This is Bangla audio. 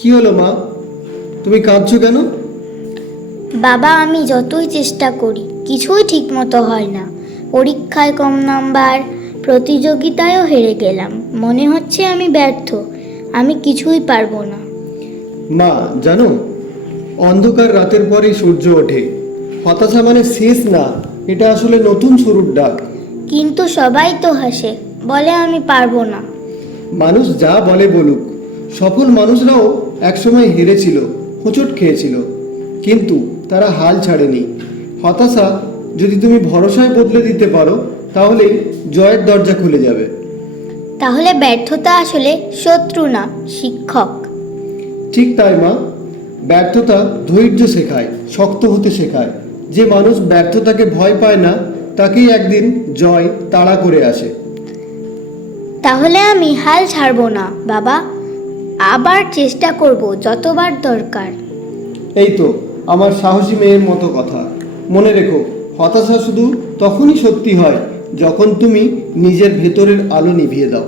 কি হলো মা, তুমি কাঁদছো কেন? বাবা, আমি যতই চেষ্টা করি কিছুই ঠিকমতো হয় না। পরীক্ষায় কম নাম্বার, প্রতিযোগিতায়ও হেরে গেলাম। মনে হচ্ছে আমি ব্যর্থ, আমি কিছুই পারবো না। মা জানো, অন্ধকার রাতের পরেই সূর্য ওঠে। হতাশা মানে শেষ না, এটা আসলে নতুন শুরুর ডাক। কিন্তু সবাই তো হাসে, বলে আমি পারবো না। মানুষ যা বলে বলুক, সফল মানুষরাও একসময় হেরেছিল, হোঁচট খেয়েছিল, কিন্তু তারা হাল ছাড়েনি। হতাশা যদি তুমি ভরসায় বদলে দিতে পারো, তাহলে জয়ের দরজা খুলে যাবে। তাহলে ব্যর্থতা আসলে শত্রু না, শিক্ষক। ঠিক তাই মা, ব্যর্থতা ধৈর্য শেখায়, শক্ত হতে শেখায়। যে মানুষ ব্যর্থতাকে ভয় পায় না, তাকেই একদিন জয় তাড়া করে আসে। তাহলে আমি হাল ছাড়বো না বাবা, আবার চেষ্টা করব যতবার দরকার। এই তো আমার সাহসী মেয়ের মতো কথা। মনে রেখো, হতাশা শুধু তখনই সত্যি হয় যখন তুমি নিজের ভেতরের আলো নিভিয়ে দাও।